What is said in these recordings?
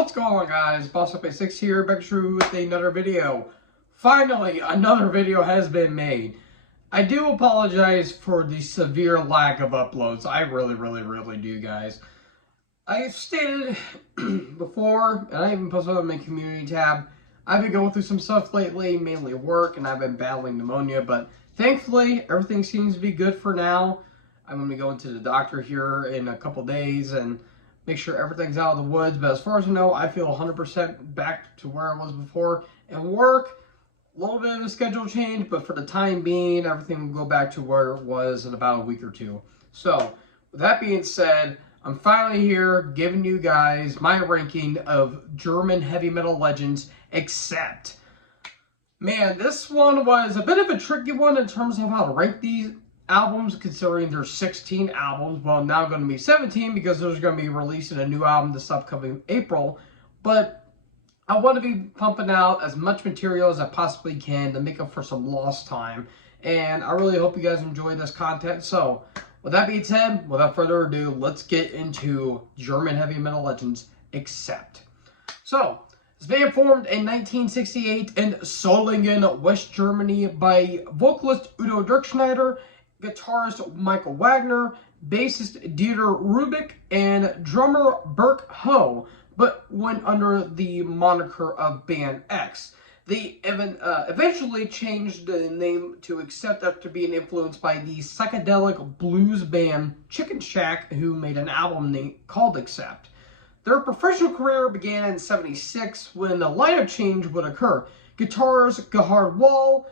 What's going on, guys? BossUp86 here, back to with another video. Finally, another video has been made. I do apologize for the severe lack of uploads. I really do, guys. I've stated before, and I even posted on my community tab, I've been going through some stuff lately, mainly work, and I've been battling pneumonia, but thankfully, everything seems to be good for now. I'm going to go into the doctor here in a couple days and make sure everything's out of the woods. But as far as I know, I feel 100% back to where I was before. And work, a little bit of a schedule change, but for the time being, everything will go back to where it was in about a week or two. So, with that being said, I'm finally here giving you guys my ranking of German heavy metal legends, except, man, this one was a bit of a tricky one in terms of how to rank these albums, considering there's 16 albums. Well, now going to be 17 because there's going to be releasing a new album this upcoming April. But I want to be pumping out as much material as I possibly can to make up for some lost time. And I really hope you guys enjoy this content. So, with that being said, without further ado, let's get into German heavy metal legends, except. So, this band formed in 1968 in Solingen, West Germany by vocalist Udo Dirkschneider, guitarist Michael Wagner, bassist Dieter Rubik, and drummer Berk Ho, but went under the moniker of Band X. They eventually changed the name to Accept after being influenced by the psychedelic blues band Chicken Shack, who made an album called Accept. Their professional career began in '76 when the lineup change would occur. Guitarist Gerhard Wall,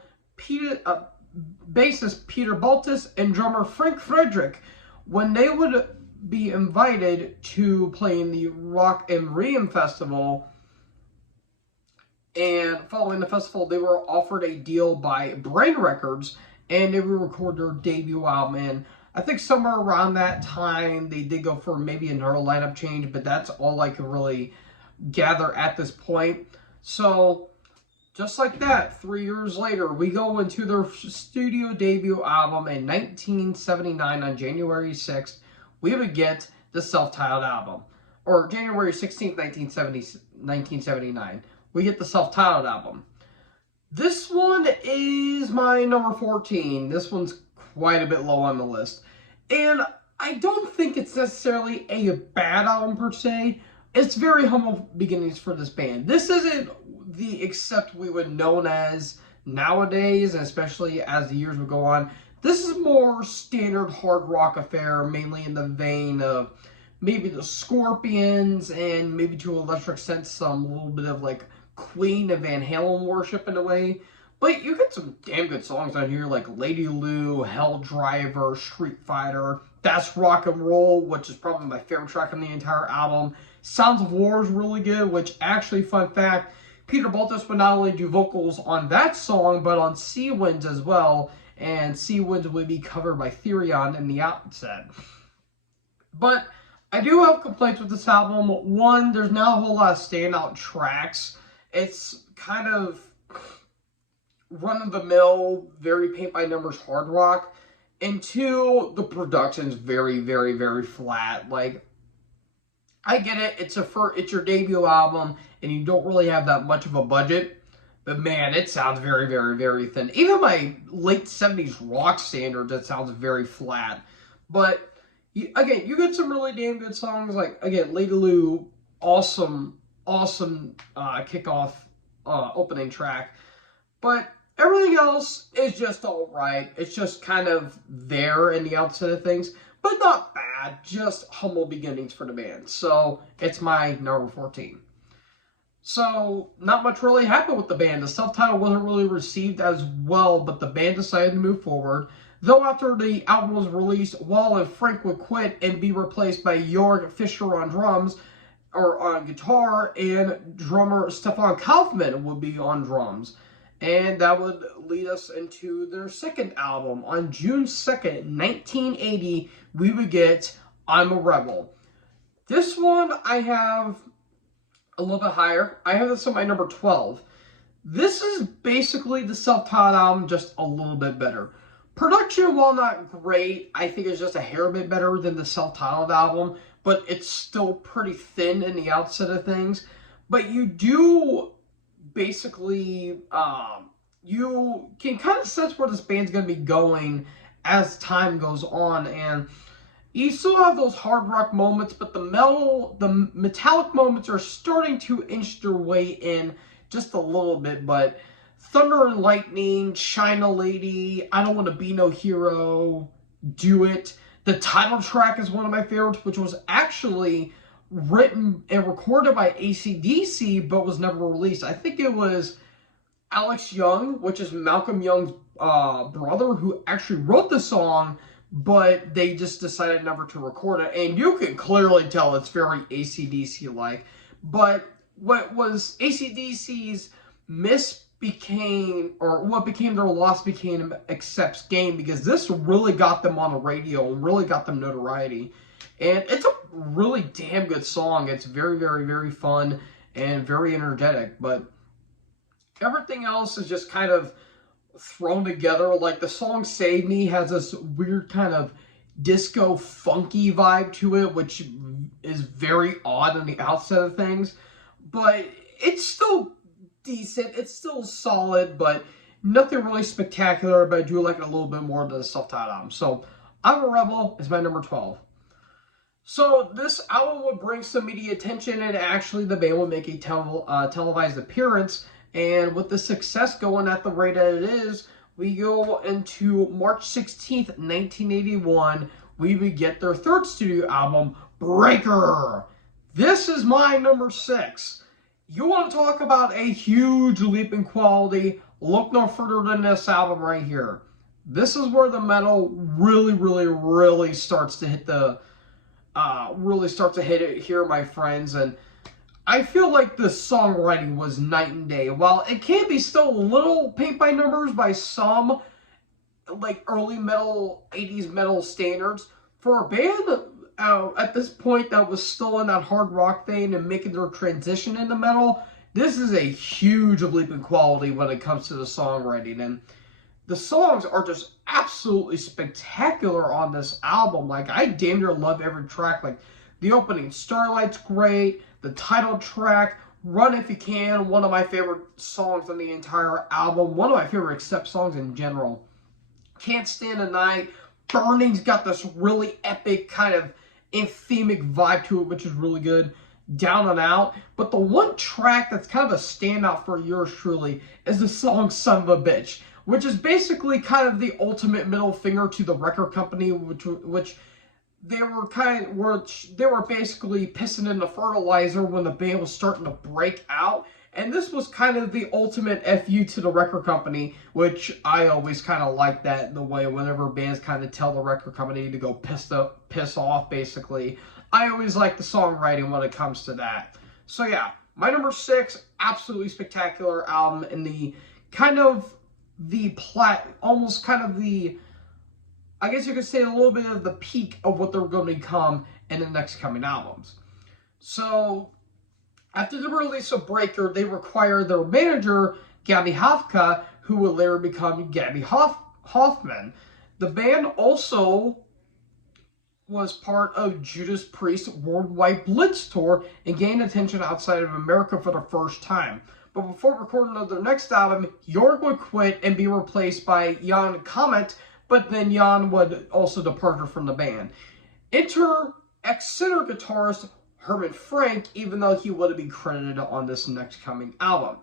bassist Peter Baltus, and drummer Frank Frederick, when they would be invited to play in the Rock am Ring Festival. And following the festival, they were offered a deal by Brain Records, and they would record their debut album. And I think somewhere around that time, they did go for maybe another lineup change, but that's all I can really gather at this point. So, just like that, 3 years later, we go into their studio debut album in 1979 on January 6th. We would get the self-titled album. Or January 16th, 1979. We get the self-titled album. This one is my number 14. This one's quite a bit low on the list. And I don't think it's necessarily a bad album per se. It's very humble beginnings for this band. This isn't the Accept we would known as nowadays, and especially as the years would go on. This is more standard hard rock affair, mainly in the vein of maybe the Scorpions, and maybe to a lesser extent some little bit of like Queen and Van Halen worship in a way. But you get some damn good songs on here like Lady Lou, Hell Driver, Street Fighter, That's Rock and Roll, which is probably my favorite track on the entire album. Sounds of War is really good, which actually, fun fact, Peter Baltus would not only do vocals on that song, but on Sea Winds as well, and Sea Winds would be covered by Therion in the outset. But I do have complaints with this album. One, there's not a whole lot of standout tracks. It's kind of run-of-the-mill, very paint-by-numbers hard rock. And two, the production's very flat. Like, I get it, it's your debut album, and you don't really have that much of a budget, but man, it sounds very thin. Even by late 70s rock standards, it sounds very flat. But, again, you get some really damn good songs, like, again, Lady Lou, awesome kickoff opening track. But everything else is just alright. It's just kind of there in the outset of things, but not bad, just humble beginnings for the band. So, it's my number 14. So, not much really happened with the band. The self-titled wasn't really received as well, but the band decided to move forward. Though after the album was released, Wall and Frank would quit and be replaced by Jörg Fischer on drums, or on guitar, and drummer Stefan Kaufmann would be on drums. And that would lead us into their second album. On June 2nd, 1980, we would get I'm a Rebel. This one I have a little bit higher. I have this on my number 12. This is basically the self-titled album, just a little bit better. Production, while not great, I think is just a hair bit better than the self-titled album. but it's still pretty thin in the outset of things. But you do basically, you can kind of sense where this band's going to be going as time goes on, and you still have those hard rock moments, but the metallic moments are starting to inch their way in just a little bit. But Thunder and Lightning, China Lady, I Don't Want to Be No Hero, Do It. The title track is one of my favorites, which was actually written and recorded by AC/DC, but was never released. I think it was Alex Young, which is Malcolm Young's brother, who actually wrote the song, but they just decided never to record it. And you can clearly tell it's very AC/DC-like. But what was AC/DC's miss became, or what became their loss became Accept's Game, because this really got them on the radio and really got them notoriety. And it's a really damn good song. It's very, very, very fun and very energetic. But everything else is just kind of thrown together. Like the song Save Me has this weird kind of disco funky vibe to it, which is very odd on the outset of things. But it's still decent. It's still solid, but nothing really spectacular. But I do like it a little bit more than the self-titled album. So I'm a Rebel is my number 12. So this album would bring some media attention, and actually the band would make a televised appearance. And with the success going at the rate that it is, we go into March 16th, 1981. We would get their third studio album, Breaker. This is my number 6. You want to talk about a huge leap in quality? Look no further than this album right here. This is where the metal really, really, really starts to hit it here, my friends. And I feel like the songwriting was night and day. While it can be still a little paint by numbers by some, like early metal, 80s metal standards, for a band at this point that was still in that hard rock vein and making their transition into metal, this is a huge leap in quality when it comes to the songwriting. And the songs are just absolutely spectacular on this album. Like, I damn near love every track. Like, the opening, Starlight's great. The title track, Run If You Can, one of my favorite songs on the entire album. One of my favorite Accept songs in general. Can't Stand the Night. Burning's got this really epic kind of anthemic vibe to it, which is really good. Down and Out. But the one track that's kind of a standout for yours truly is the song Son of a Bitch, which is basically kind of the ultimate middle finger to the record company, which they were basically pissing in the fertilizer when the band was starting to break out. And this was kind of the ultimate FU to the record company, which I always kind of like that, the way whenever bands kind of tell the record company to go piss off, basically. I always like the songwriting when it comes to that. So yeah, my number 6, absolutely spectacular album, and the kind of the almost kind of the, I guess you could say, a little bit of the peak of what they're going to become in the next coming albums. So, after the release of Breaker, they required their manager, Gabby Hafka, who would later become Gabby Hoffman. The band also was part of Judas Priest's Worldwide Blitz tour and gained attention outside of America for the first time. But before recording their next album, Jorg would quit and be replaced by Jan Komet, but then Jan would also depart from the band. Enter ex-Sinner guitarist Herman Frank, even though he would have been credited on this next coming album.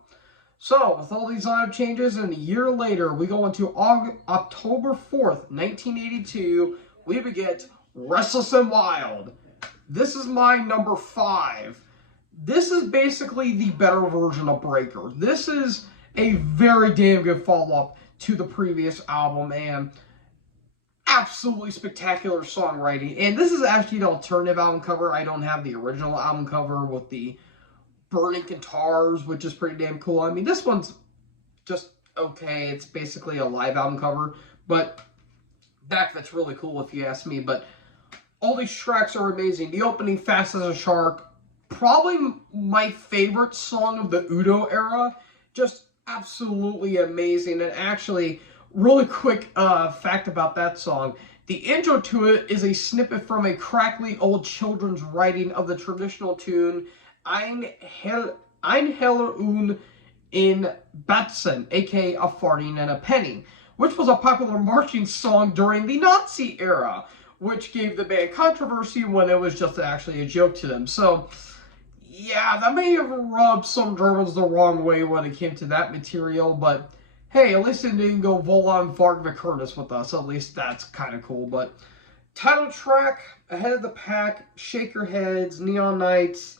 So, with all these lineup changes, and a year later, we go into October 4th, 1982, we would get Restless and Wild. This is my number 5. This is basically the better version of Breaker. This is a very damn good follow-up to the previous album, and absolutely spectacular songwriting. And this is actually an alternative album cover. I don't have the original album cover with the burning guitars, which is pretty damn cool. I mean, this one's just okay. It's basically a live album cover, but that's really cool if you ask me. But all these tracks are amazing. The opening, Fast as a Shark, probably my favorite song of the Udo era. Just absolutely amazing. And actually, really quick fact about that song. The intro to it is a snippet from a crackly old children's writing of the traditional tune Ein Heller und in Batzen, aka A Farting and a Penny, which was a popular marching song during the Nazi era, which gave the band controversy when it was just actually a joke to them. So, yeah, that may have rubbed some Germans the wrong way when it came to that material, but hey, at least it didn't go Volan Vargvikernis with us. At least that's kind of cool. But title track, Ahead of the Pack, Shake Your Heads, Neon Nights,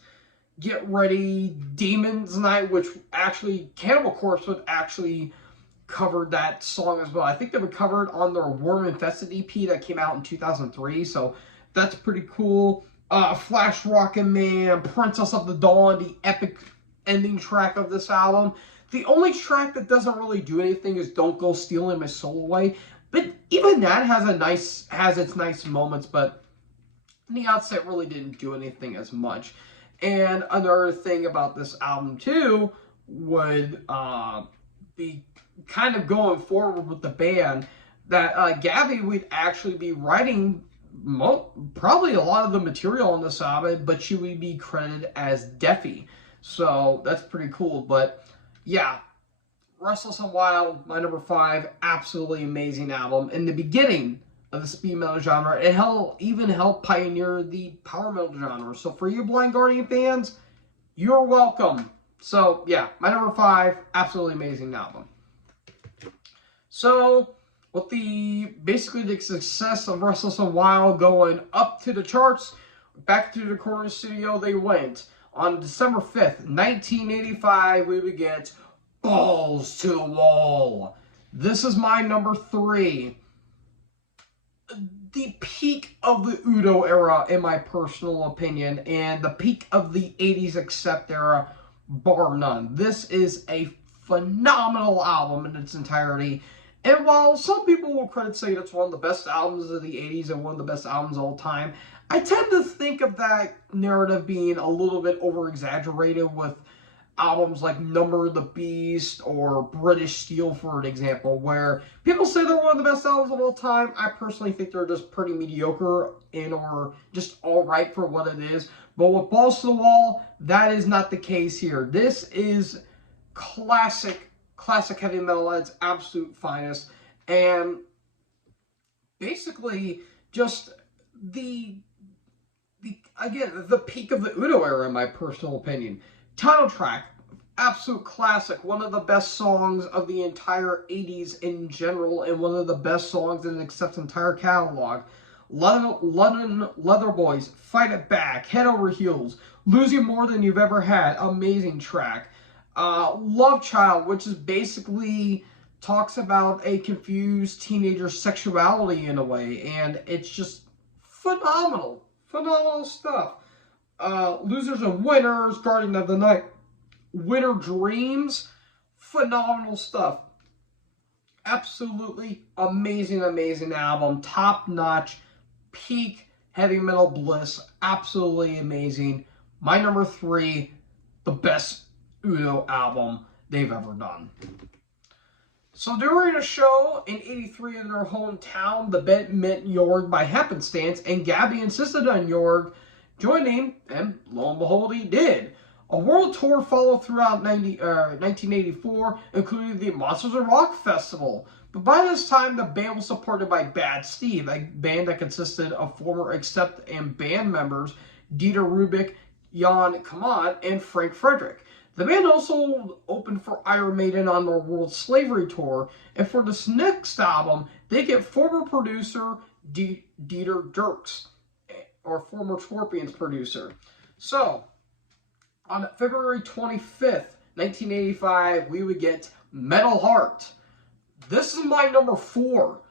Get Ready, Demons Night, which actually Cannibal Corpse would actually covered that song as well. I think they were covered on their Worm Infested EP that came out in 2003, so that's pretty cool. Flash Rockin' Man, Princess of the Dawn, the epic ending track of this album. The only track that doesn't really do anything is Don't Go Stealing My Soul Away, but even that has its nice moments, but in the outset really didn't do anything as much. And another thing about this album too would be kind of going forward with the band that Gabby would actually be writing probably a lot of the material on this album, but she would be credited as Deafy. So that's pretty cool. But yeah, Restless and Wild, my number 5, absolutely amazing album. In the beginning of the speed metal genre, it even helped pioneer the power metal genre. So for you Blind Guardian fans, you're welcome. So yeah, my number 5, absolutely amazing album. So with basically the success of Restless and Wild going up to the charts, back to the recording studio they went. On December 5th, 1985, we would get Balls to the Wall. This is my number 3. The peak of the Udo era, in my personal opinion, and the peak of the 80s Accept era, bar none. This is a phenomenal album in its entirety. And while some people will credit saying it's one of the best albums of the 80s and one of the best albums of all time, I tend to think of that narrative being a little bit over-exaggerated with albums like Number of the Beast or British Steel, for an example, where people say they're one of the best albums of all time. I personally think they're just pretty mediocre or just alright for what it is. But with Balls to the Wall, that is not the case here. This is classic heavy metal at its absolute finest, and basically just the peak of the Udo era, in my personal opinion. Title track, absolute classic, one of the best songs of the entire 80s in general, and one of the best songs in Accept's entire catalog. London Leather Boys, Fight It Back, Head Over Heels, Lose You More Than You've Ever Had, amazing track. Love Child, which is basically talks about a confused teenager's sexuality in a way, and it's just phenomenal stuff. Losers and Winners, Guardian of the Night, Winter Dreams, phenomenal stuff. Absolutely amazing album, top notch, peak heavy metal bliss, absolutely amazing. My number 3, the best Udo album they've ever done. So during a show in '83 in their hometown, the band met Jorg by happenstance, and Gabby insisted on Jorg joining, and lo and behold, he did. A world tour followed throughout 1984, including the Monsters of Rock Festival. But by this time, the band was supported by Bad Steve, a band that consisted of former Accept and band members Dieter Rubik, Jan Kamat, and Frank Frederick. The band also opened for Iron Maiden on their World Slavery Tour, and for this next album, they get former producer Dieter Dirks, or former Scorpions producer. So, on February 25th, 1985, we would get Metal Heart. This is my number 4.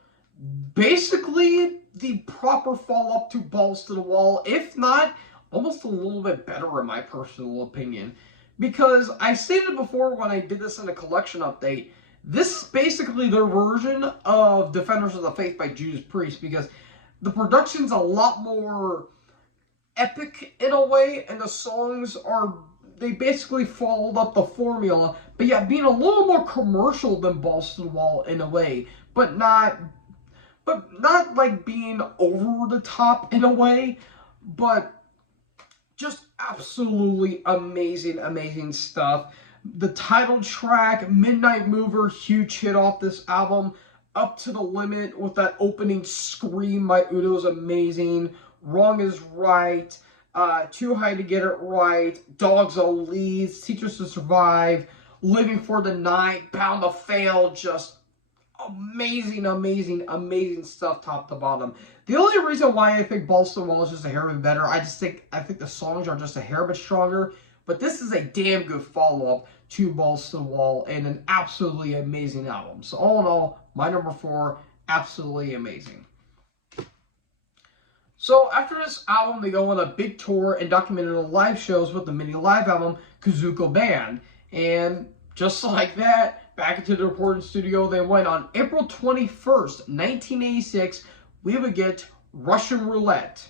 Basically, the proper follow-up to Balls to the Wall, if not, almost a little bit better in my personal opinion. Because I stated before when I did this in a collection update, this is basically their version of Defenders of the Faith by Judas Priest, because the production's a lot more epic in a way, and the songs they basically followed up the formula, but yeah, being a little more commercial than Balls to the Wall in a way, but not but not like being over the top in a way, but just absolutely amazing, amazing stuff. The title track, Midnight Mover, huge hit off this album. Up to the Limit with that opening scream by Udo is amazing. Wrong is Right. Too High to Get It Right. Dogs All Leads. Teach Us to Survive. Living for the Night. Bound to Fail. Just amazing, amazing, amazing stuff top to bottom. The only reason why I think Balls to the Wall is just a hair bit better, I think the songs are just a hair bit stronger. But this is a damn good follow-up to Balls to the Wall and an absolutely amazing album. So all in all, my number 4, absolutely amazing. So after this album, they go on a big tour and documented live shows with the mini live album Kazooko Band. And just like that, back into the recording studio they went. On April 21st, 1986, we would get Russian Roulette.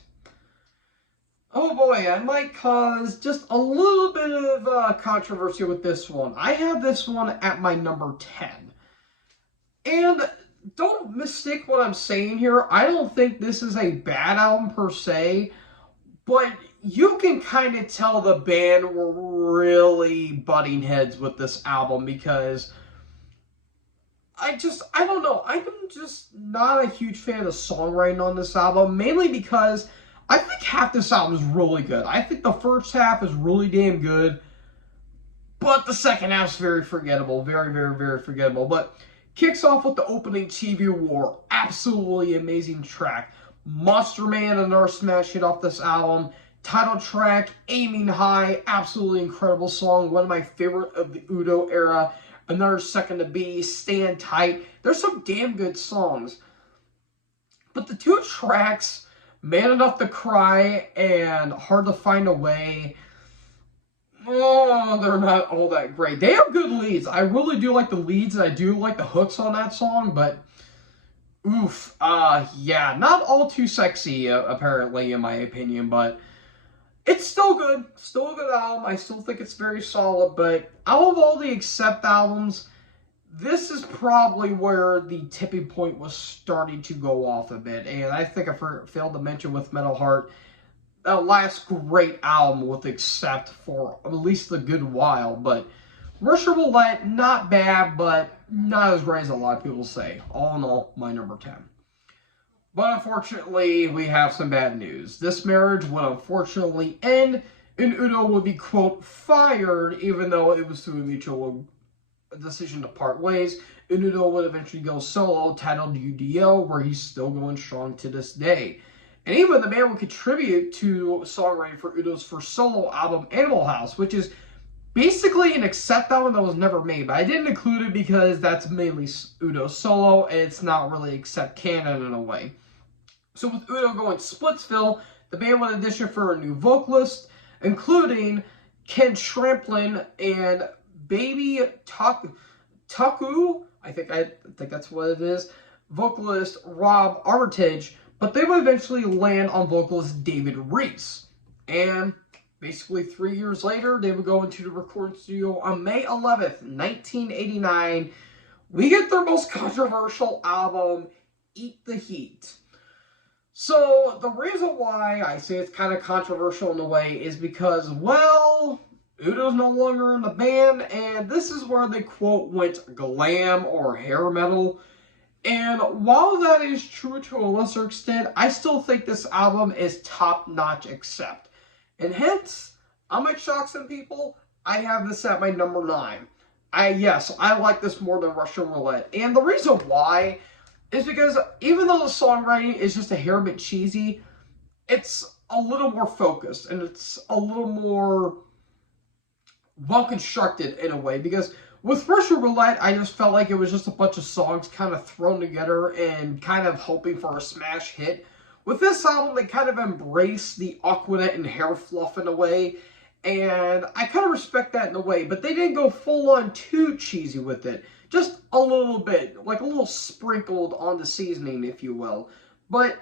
Oh boy, I might cause just a little bit of controversy with this one. I have this one at my number 10. And don't mistake what I'm saying here. I don't think this is a bad album per se, but you can kind of tell the band were really butting heads with this album because I don't know. I'm just not a huge fan of the songwriting on this album, mainly because I think half this album is really good. I think the first half is really damn good, but the second half is very forgettable. Very, very, very forgettable. But kicks off with the opening TV War. Absolutely amazing track. Monster Man, another smash hit off this album. Title track, Aiming High. Absolutely incredible song. One of my favorite of the Udo era. Another Second to Be, Stand Tight. There's some damn good songs. But the two tracks, Man Enough to Cry and Hard to Find a Way, oh, they're not all that great. They have good leads. I really do like the leads, and I do like the hooks on that song, but oof, yeah, not all too sexy, apparently, in my opinion, but it's still good. Still a good album. I still think it's very solid, but out of all the Accept albums, this is probably where the tipping point was starting to go off a bit, and I think I failed to mention with Metal Heart, that last great album with Accept for at least a good while, but Russian Roulette, not bad, but not as great as a lot of people say. All in all, my number 10. But unfortunately, we have some bad news. This marriage would unfortunately end, and Udo would be, quote, fired, even though it was through a mutual decision to part ways. And Udo would eventually go solo, titled UDO, where he's still going strong to this day. And even the band would contribute to songwriting for Udo's first solo album, Animal House, which is basically an Accept album that was never made. But I didn't include it because that's mainly Udo's solo, and it's not really Accept canon in a way. So with Udo going Splitsville, the band would audition for a new vocalist, including Ken Tramplin and Baby Taku, I think that's what it is, vocalist Rob Armitage, but they would eventually land on vocalist David Reese. And basically 3 years later, they would go into the recording studio on May 11th, 1989. We get their most controversial album, Eat the Heat. So the reason why I say it's kind of controversial in a way is because, well, Udo's no longer in the band, and this is where they, quote, went glam or hair metal. And while that is true to a lesser extent, I still think this album is top-notch Accept. And hence, I might shock some people, I have this at my number 9. Yes, I like this more than Russian Roulette. And the reason why is because even though the songwriting is just a hair bit cheesy, it's a little more focused, and it's a little more well-constructed in a way, because with Russian Roulette, I just felt like it was just a bunch of songs kind of thrown together and kind of hoping for a smash hit. With this album, they kind of embrace the Aquanet and hair fluff in a way, and I kind of respect that in a way, but they didn't go full-on too cheesy with it. Just a little bit, like a little sprinkled on the seasoning, if you will. But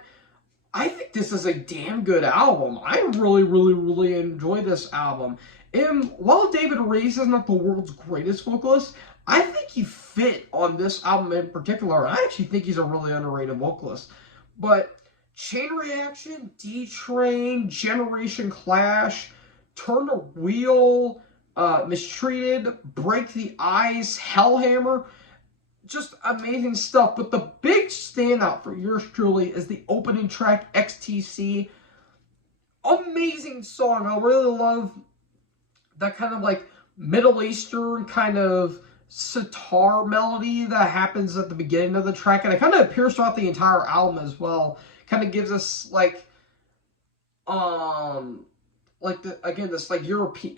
I think this is a damn good album. I really, really, really enjoy this album. And while David Reese is not the world's greatest vocalist, I think he fit on this album in particular. I actually think he's a really underrated vocalist. But Chain Reaction, D-Train, Generation Clash, Turn the Wheel, Mistreated, Break the Ice, Hellhammer, just amazing stuff. But the big standout for yours truly is the opening track, XTC. Amazing song. I really love that kind of like Middle Eastern kind of sitar melody that happens at the beginning of the track, and it kind of appears throughout the entire album as well. Kind of gives us like this like European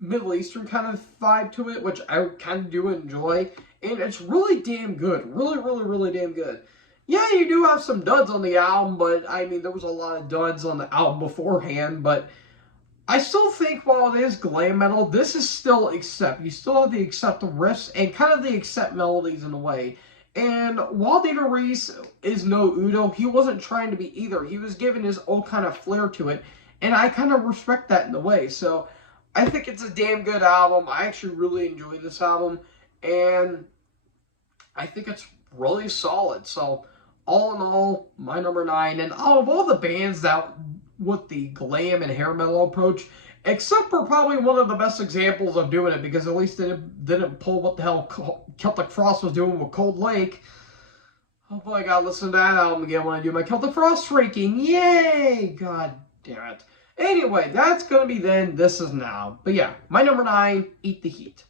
Middle Eastern kind of vibe to it, which I kind of do enjoy, and it's really damn good. Really damn good. Yeah, you do have some duds on the album, but I mean, there was a lot of duds on the album beforehand, but I still think while it is glam metal, this is still Accept. You still have the Accept riffs and kind of the Accept melodies in a way. And while David Reese is no Udo, he wasn't trying to be either. He was giving his own kind of flair to it, and I kind of respect that in a way. So I think it's a damn good album. I actually really enjoy this album, and I think it's really solid. So all in all, my number 9. And out of all the bands that with the glam and hair metal approach, Accept for probably one of the best examples of doing it, because at least it didn't pull what the hell Celtic Frost was doing with Cold Lake. Hopefully I gotta listen to that album again when I do my Celtic Frost ranking. Yay! God damn it. Anyway, that's gonna be then, This Is Now. But yeah, my number 9, Eat the Heat.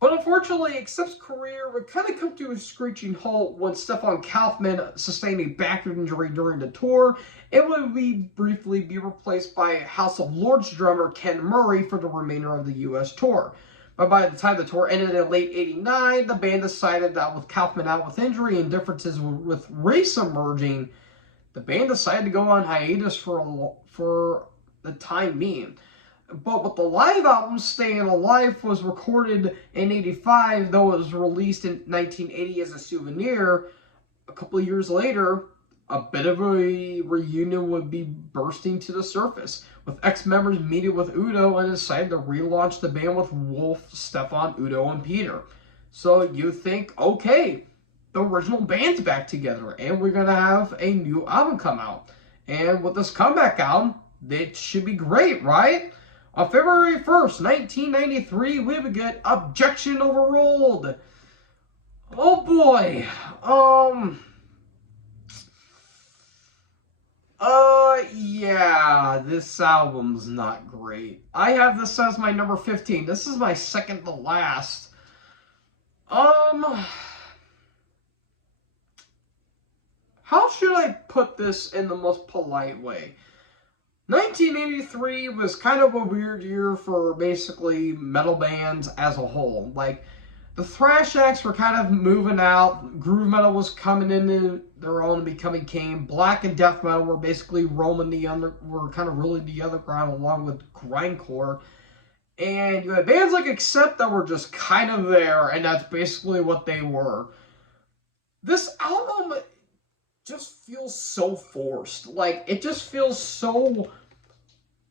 But unfortunately, Accept's career would kind of come to a screeching halt when Stefan Kaufmann sustained a back injury during the tour. It would briefly be replaced by House of Lords drummer Ken Murray for the remainder of the U.S. tour. But by the time the tour ended in late '89, the band decided that with Kaufmann out with injury and differences with race emerging, the band decided to go on hiatus for the time being. But with the live album, Staying Alive was recorded in '85, though it was released in 1980 as a souvenir. A couple of years later, a bit of a reunion would be bursting to the surface, with ex-members meeting with Udo and decided to relaunch the band with Wolf, Stefan, Udo, and Peter. So you think, okay, the original band's back together, and we're going to have a new album come out. And with this comeback album, it should be great, right? On February 1st, 1993, we would get Objection Overruled. Oh boy. Yeah, this album's not great. I have this as my number 15. This is my second to last. How should I put this in the most polite way? 1983 was kind of a weird year for basically metal bands as a whole. Like, the thrash acts were kind of moving out. Groove metal was coming into their own and becoming king. Black and death metal were basically roaming were kind of ruling the underground along with grindcore. And you had bands like Accept that were just kind of there, and that's basically what they were. This album just feels so forced. Like, it just feels so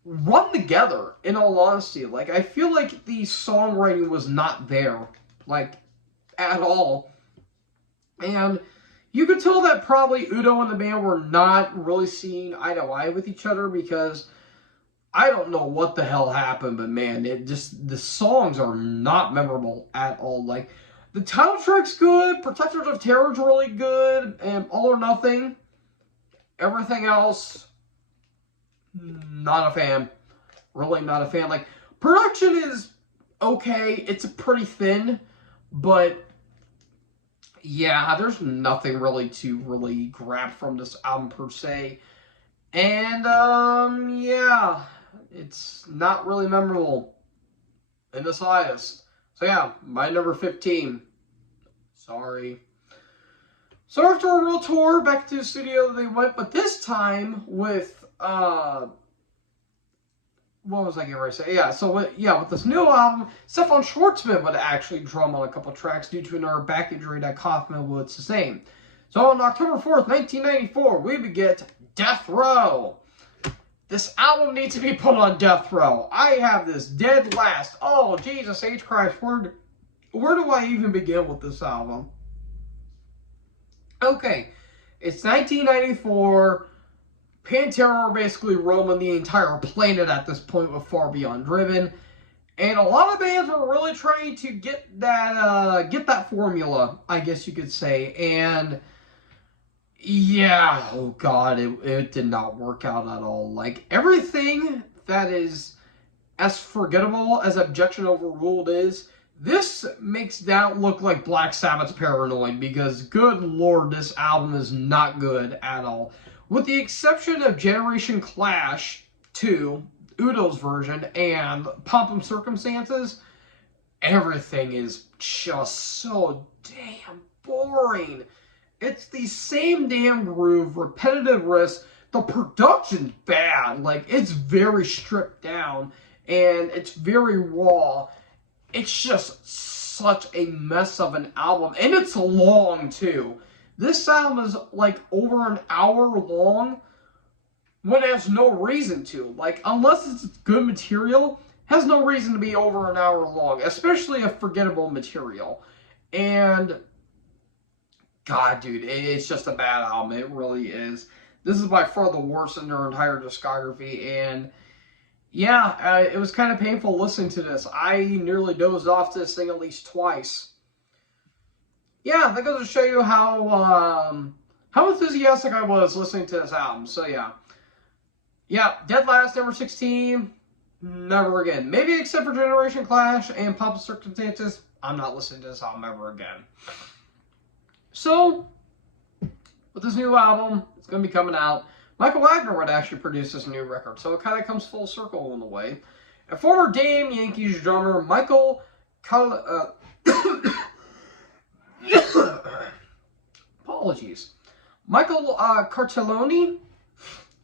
run together, in all honesty. Like, I feel like the songwriting was not there, like, at all. And you could tell that probably Udo and the band were not really seeing eye to eye with each other, because I don't know what the hell happened, but man, the songs are not memorable at all. Like, the title track's good, Protectors of Terror's really good, and All or Nothing. Everything else, not a fan. Really not a fan. Like, production is okay. It's pretty thin, but yeah, there's nothing really to really grab from this album per se. And, yeah, it's not really memorable in the slightest. So yeah, my number 15. Sorry. So after a world tour, back to the studio they went, but this time with, what was I going to say? Yeah, so with this new album, Stefan Schwartzman would actually drum on a couple tracks due to another back injury that Kaufmann would sustain. So on October 4th, 1994, we would get Death Row. This album needs to be put on death row. I have this dead last. Oh, Jesus H. Christ. Where do I even begin with this album? Okay, it's 1994. Pantera are basically roaming the entire planet at this point with Far Beyond Driven. And a lot of bands were really trying to get that formula, I guess you could say. And yeah, oh God, it did not work out at all. Like, everything that is as forgettable as Objection Overruled is, this makes that look like Black Sabbath's Paranoid, because good Lord, this album is not good at all. With the exception of Generation Clash 2, Udo's version, and Pomp and Circumstances, everything is just so damn boring. It's the same damn groove, repetitive riffs. The production's bad. Like, it's very stripped down, and it's very raw. It's just such a mess of an album, and it's long, too. This album is, like, over an hour long, when it has no reason to. Like, unless it's good material, has no reason to be over an hour long, especially a forgettable material. And God, dude, it's just a bad album. It really is. This is by far the worst in their entire discography, and yeah, it was kind of painful listening to this. I nearly dozed off this thing at least twice. Yeah, that goes to show you how enthusiastic I was listening to this album. So yeah. Yeah, Dead Last, number 16, never again. Maybe except for Generation Clash and Pomp and Circumstances, I'm not listening to this album ever again. So, with this new album, it's going to be coming out. Michael Wagner would actually produce this new record, so it kind of comes full circle in a way. And former Damn Yankees drummer Michael apologies. Michael Cartelloni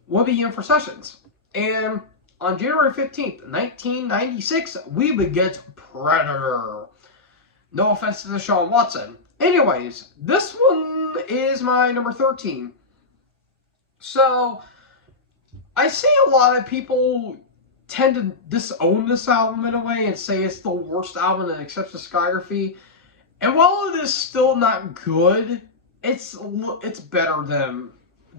will be in for sessions. And on January 15th, 1996, we would get Predator. No offense to Deshaun Watson. Anyways, this one is my number 13. So, I see a lot of people tend to disown this album in a way and say it's the worst album in Accept's discography. And while it is still not good, it's better than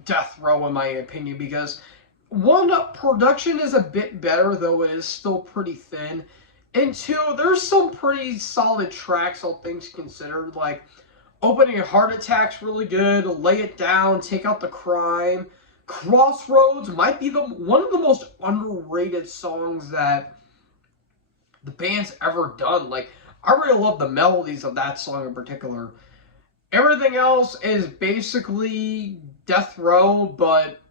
Death Row in my opinion, because one, production is a bit better, though it is still pretty thin, and two, there's some pretty solid tracks, all things considered. Like Opening Heart Attack's really good, Lay It Down, Take Out the Crime. Crossroads might be one of the most underrated songs that the band's ever done. Like, I really love the melodies of that song in particular. Everything else is basically Death Row, but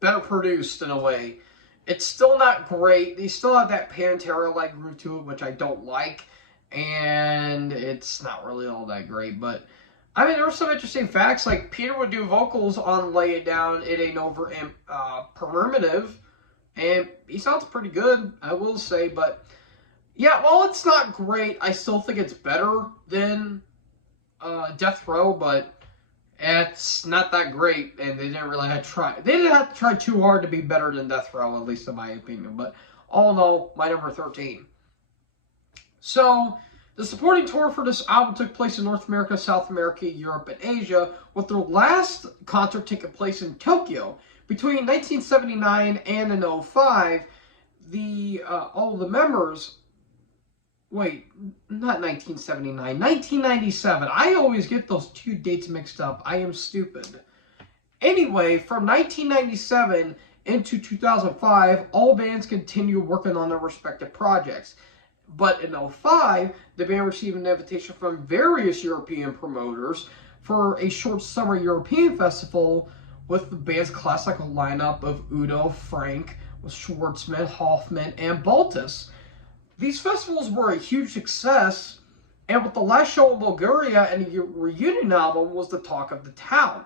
better produced in a way. It's still not great. They still have that Pantera-like groove to it, which I don't like. And it's not really all that great. But, I mean, there were some interesting facts. Like, Peter would do vocals on Lay It Down, It Ain't Over, and Primitive. And he sounds pretty good, I will say. But, yeah, while it's not great, I still think it's better than Death Row, but it's not that great, and they didn't really have to try. They didn't have to try too hard to be better than Death Row, at least in my opinion. But all in all, my number 13. So, the supporting tour for this album took place in North America, South America, Europe, and Asia, with their last concert taking place in Tokyo. Between 1979 and in 2005, all the members... Wait, not 1979, 1997. I always get those two dates mixed up. I am stupid. Anyway, from 1997 into 2005, all bands continued working on their respective projects. But in 2005, the band received an invitation from various European promoters for a short summer European festival with the band's classical lineup of Udo, Frank, Schwartzman, Hoffman, and Baltus. These festivals were a huge success, and with the last show in Bulgaria and a reunion album was the talk of the town.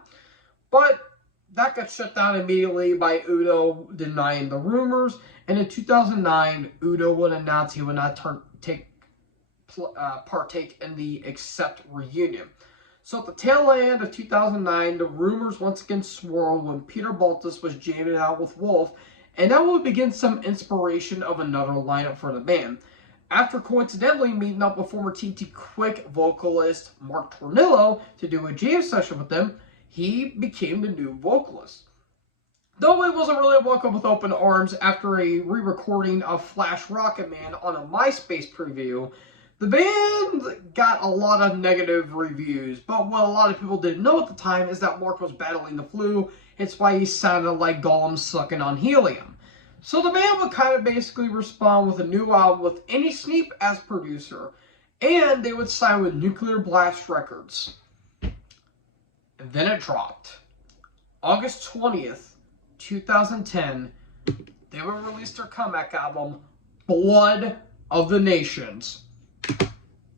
But that got shut down immediately by Udo denying the rumors, and in 2009, Udo would announce he would not partake in the Accept reunion. So at the tail end of 2009, the rumors once again swirled when Peter Baltus was jamming out with Wolf, and that would begin some inspiration of another lineup for the band. After coincidentally meeting up with former TT Quick vocalist Mark Tornillo to do a jam session with them, he became the new vocalist. Though it wasn't really welcomed with open arms after a re-recording of Flash Rocket Man on a MySpace preview, the band got a lot of negative reviews, but what a lot of people didn't know at the time is that Mark was battling the flu. It's why he sounded like Gollum sucking on helium. So the band would kind of basically respond with a new album with Andy Sneap as producer, and they would sign with Nuclear Blast Records. And then it dropped. August 20th, 2010, they would release their comeback album, Blood of the Nations.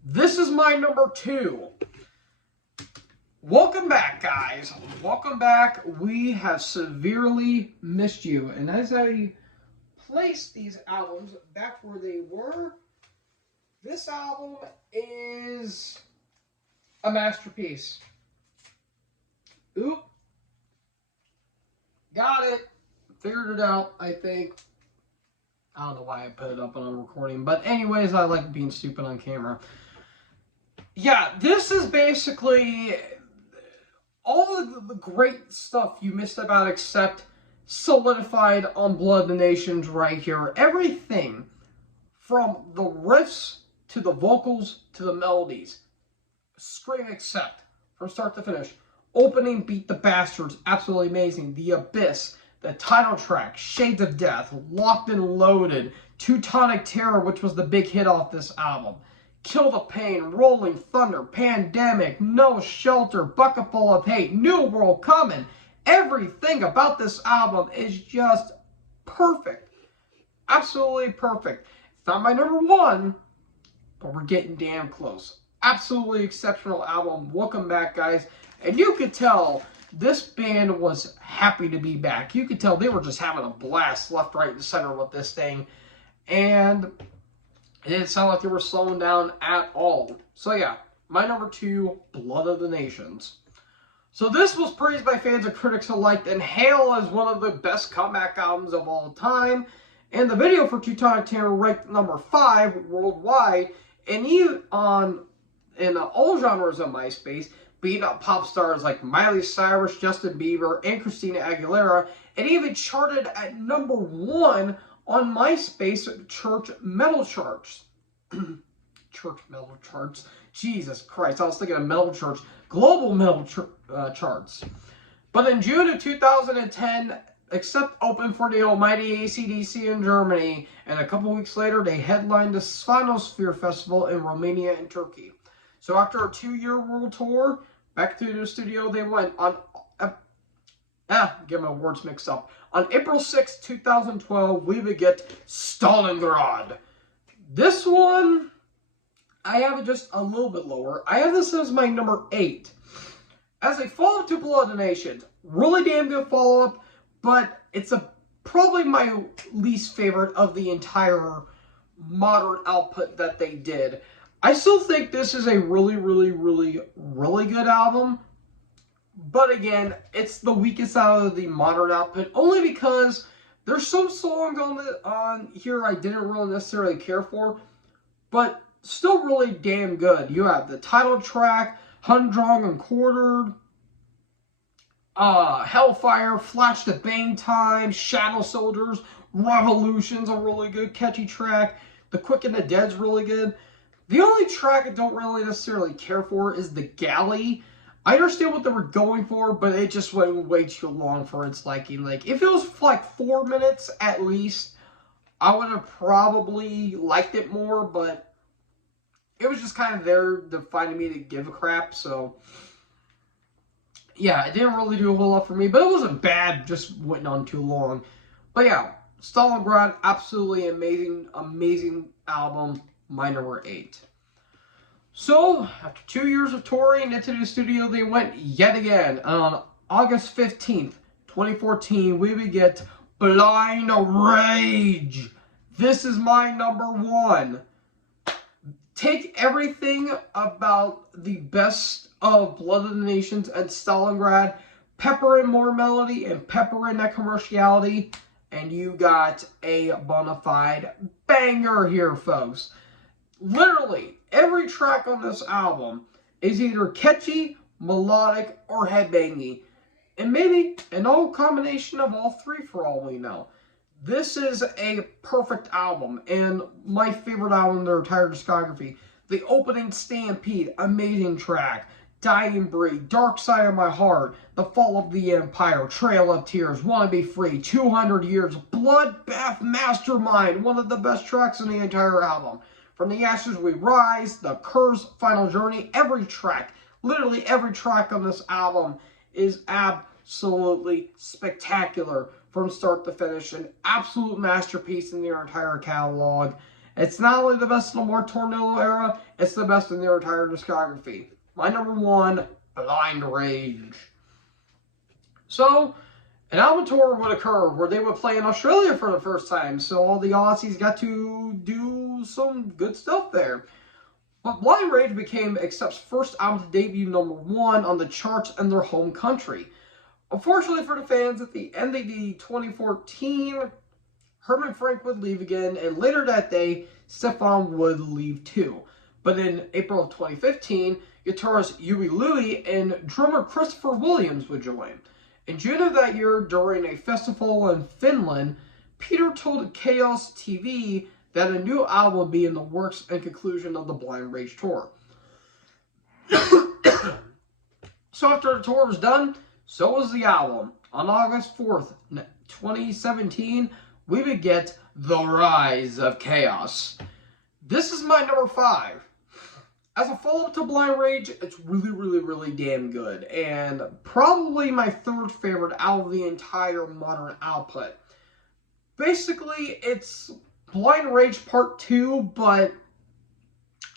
This is my number 2. Welcome back, guys. Welcome back. We have severely missed you. And as I place these albums back where they were, this album is a masterpiece. Oop. Got it. Figured it out, I think. I don't know why I put it up on a recording. But anyways, I like being stupid on camera. Yeah, this is basically all of the great stuff you missed about except solidified on Blood of the Nations right here. Everything from the riffs to the vocals to the melodies. Scream Accept from start to finish. Opening Beat the Bastards, absolutely amazing. The Abyss, the title track, Shades of Death, Locked and Loaded, Teutonic Terror, which was the big hit off this album. Kill the Pain, Rolling Thunder, Pandemic, No Shelter, Bucket Full of Hate, New World Coming. Everything about this album is just perfect. Absolutely perfect. It's not my number 1, but we're getting damn close. Absolutely exceptional album. Welcome back, guys. And you could tell this band was happy to be back. You could tell they were just having a blast left, right, and center with this thing. And it didn't sound like they were slowing down at all. So yeah, my number 2, Blood of the Nations. So this was praised by fans and critics alike and hailed as one of the best comeback albums of all time. And the video for Teutonic Terror ranked number 5 worldwide, and even in all genres of MySpace, beating up pop stars like Miley Cyrus, Justin Bieber, and Christina Aguilera, and even charted at number 1 on MySpace church metal charts. Church metal charts. Jesus Christ, I was thinking of metal church. Global metal charts. But in June of 2010, Accept opened for the almighty AC/DC in Germany, and a couple weeks later, they headlined the Sphere Festival in Romania and Turkey. So after a 2-year world tour, back to the studio they went on... get my words mixed up. On April 6, 2012, we would get Stalingrad. This one, I have it just a little bit lower. I have this as my number 8. As a follow-up to Blood of the Nations, really damn good follow-up, but it's probably my least favorite of the entire modern output that they did. I still think this is a really, really, really, really good album. But again, it's the weakest out of the modern output, only because there's some songs on here I didn't really necessarily care for, but still really damn good. You have the title track, Humdrum and Quartered, Hellfire, Flash to Bang Time, Shadow Soldiers, Revolution's a really good catchy track. The Quick and the Dead's really good. The only track I don't really necessarily care for is The Galley. I understand what they were going for, but it just went way too long for its liking. Like, if it was like 4 minutes at least, I would have probably liked it more, but it was just kind of there to find me to give a crap, so yeah, it didn't really do a whole lot for me, but it wasn't bad, just went on too long. But yeah, Stalingrad, absolutely amazing, amazing album, my number 8. So, after 2 years of touring into the studio, they went yet again. On August 15th, 2014, we would get Blind Rage. This is my number 1. Take everything about the best of Blood of the Nations and Stalingrad, pepper in more melody and pepper in that commerciality, and you got a bona fide banger here, folks. Literally, every track on this album is either catchy, melodic, or headbangy. And maybe an old combination of all three for all we know. This is a perfect album, and my favorite album in their entire discography. The opening Stampede, amazing track. Dying Breed, Dark Side of My Heart, The Fall of the Empire, Trail of Tears, Wanna Be Free, 200 Years, Bloodbath Mastermind, one of the best tracks in the entire album. From the Ashes We Rise, The Curse, Final Journey, every track, literally every track on this album is absolutely spectacular from start to finish. An absolute masterpiece in their entire catalog. It's not only the best in the Mark Tornillo era, it's the best in their entire discography. My number one, Blind Rage. So, an album tour would occur where they would play in Australia for the first time, so all the Aussies got to do some good stuff there. But Blind Rage became Accept's first album to debut #1 on the charts in their home country. Unfortunately for the fans, at the end of the 2014, Herman Frank would leave again, and later that day, Stefan would leave too. But in April of 2015, guitarist Huey Louie and drummer Christopher Williams would join. In June of that year, during a festival in Finland, Peter told Chaos TV that a new album would be in the works in conclusion of the Blind Rage tour. So after the tour was done, so was the album. On August 4th, 2017, we would get The Rise of Chaos. This is my number 5. As a follow-up to Blind Rage, it's really damn good. And probably my third favorite out of the entire modern output. Basically, it's Blind Rage Part 2, but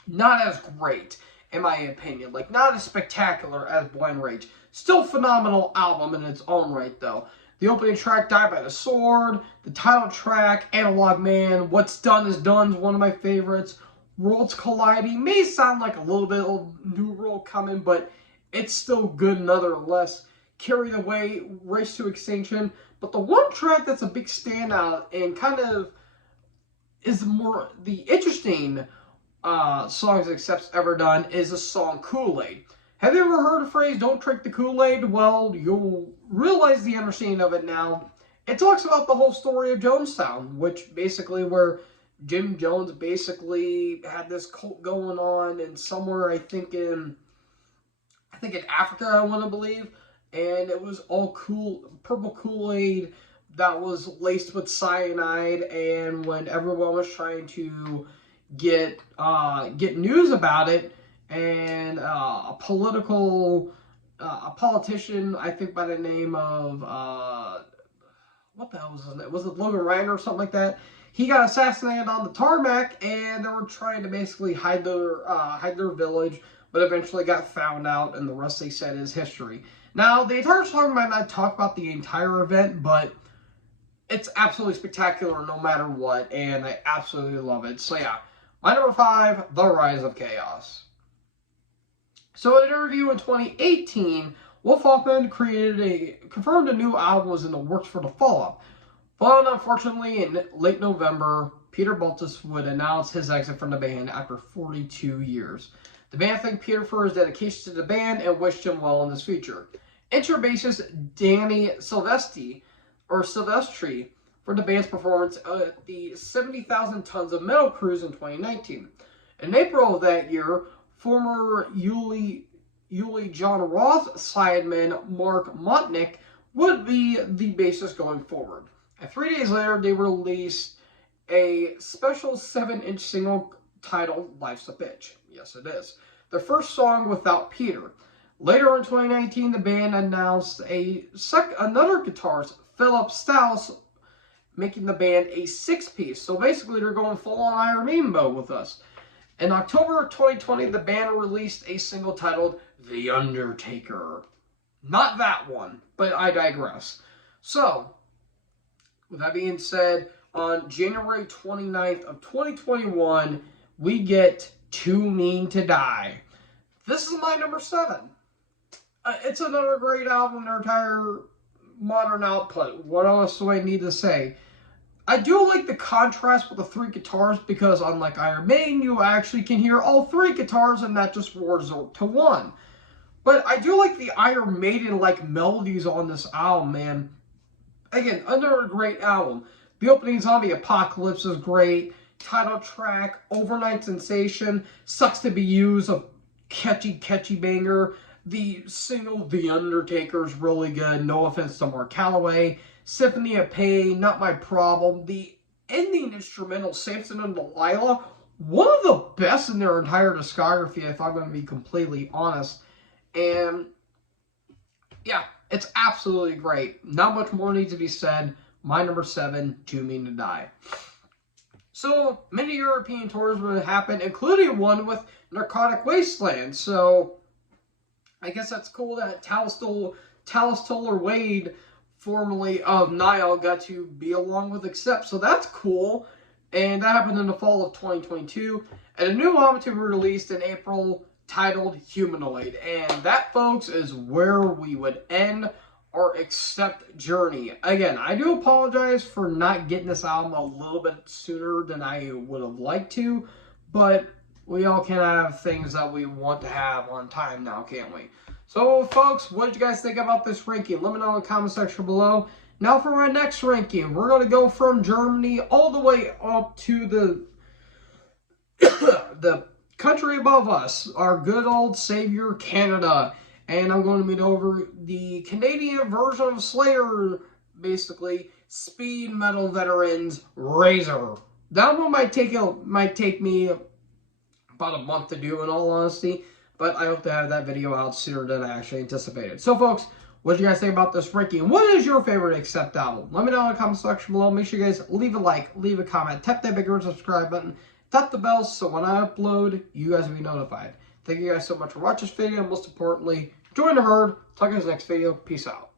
not as great, in my opinion. Like, not as spectacular as Blind Rage. Still phenomenal album in its own right, though. The opening track, Die by the Sword. The title track, Analog Man. What's Done is Done is one of my favorites. Worlds Colliding may sound like a little bit of New World coming, but it's still good nonetheless. Carried Away, Race to Extinction. But the one track that's a big standout and kind of is more the interesting songs Accept's ever done is the song Kool-Aid. Have you ever heard the phrase, don't drink the Kool-Aid? Well, you'll realize the understanding of it now. It talks about the whole story of Jonestown, which basically where Jim Jones basically had this cult going on and somewhere I think in Africa, I want to believe, and it was all purple Kool-Aid that was laced with cyanide, and when everyone was trying to get news about it, and a politician, I think by the name of what the hell was his name? Was it Logan Ryan or something like that? He got assassinated on the tarmac, and they were trying to basically hide their village, but eventually got found out, and the rest they said is history. Now, the entire song might not talk about the entire event, but it's absolutely spectacular no matter what, and I absolutely love it. So yeah, my number 5, The Rise of Chaos. So in an interview in 2018, Wolf Hoffman confirmed a new album was in the works for the follow-up. But unfortunately, in late November, Peter Baltus would announce his exit from the band after 42 years. The band thanked Peter for his dedication to the band and wished him well in his future. Enter bassist Danny Silvestri for the band's performance at the 70,000 Tons of Metal Cruise in 2019. In April of that year, former Uli John Roth sideman Mark Motnick would be the bassist going forward. And 3 days later, they released a special 7-inch single titled Life's a Bitch. Yes, it is. The first song without Peter. Later in 2019, the band announced another guitarist, Philip Stous, making the band a 6-piece. So basically, they're going full-on Iron Maiden mode with us. In October of 2020, the band released a single titled The Undertaker. Not that one, but I digress. So, with that being said, on January 29th of 2021, we get Too Mean to Die. This is my number 7. It's another great album in their entire modern output. What else do I need to say? I do like the contrast with the 3 guitars because unlike Iron Maiden, you actually can hear all 3 guitars and that just resorts to one. But I do like the Iron Maiden-like melodies on this album, man. Again, another great album. The opening Zombie Apocalypse is great. Title track, Overnight Sensation, Sucks to Be Used, a catchy banger. The single, The Undertaker, is really good. No offense to Mark Calloway. Symphony of Pain, Not My Problem. The ending instrumental, Samson and Delilah, one of the best in their entire discography, if I'm going to be completely honest. And yeah, it's absolutely great. Not much more needs to be said. My number 7, Too Mean to Die. So, many European tours would happen, including one with Narcotic Wasteland. So, I guess that's cool that Talis Toller Wade, formerly of Nile, got to be along with Accept. So, that's cool. And that happened in the fall of 2022. And a new album to be released in April titled Humanoid. And that, folks, is where we would end our Accept journey. Again, I do apologize for not getting this album a little bit sooner than I would have liked to, but we all can have things that we want to have on time now, can't we? So, folks, what did you guys think about this ranking? Let me know in the comment section below. Now for my next ranking, we're going to go from Germany all the way up to the the country above us, our good old savior, Canada. And I'm going to meet over the Canadian version of Slayer, basically, Speed Metal Veterans, Razor. That one might take me about a month to do, in all honesty, but I hope to have that video out sooner than I actually anticipated. So, folks, what do you guys think about this ranking? What is your favorite Accept album? Let me know in the comment section below. Make sure you guys leave a like, leave a comment, tap that big red subscribe button, tap the bell so when I upload, you guys will be notified. Thank you guys so much for watching this video, and most importantly, join the herd. Talk to you guys next video. Peace out.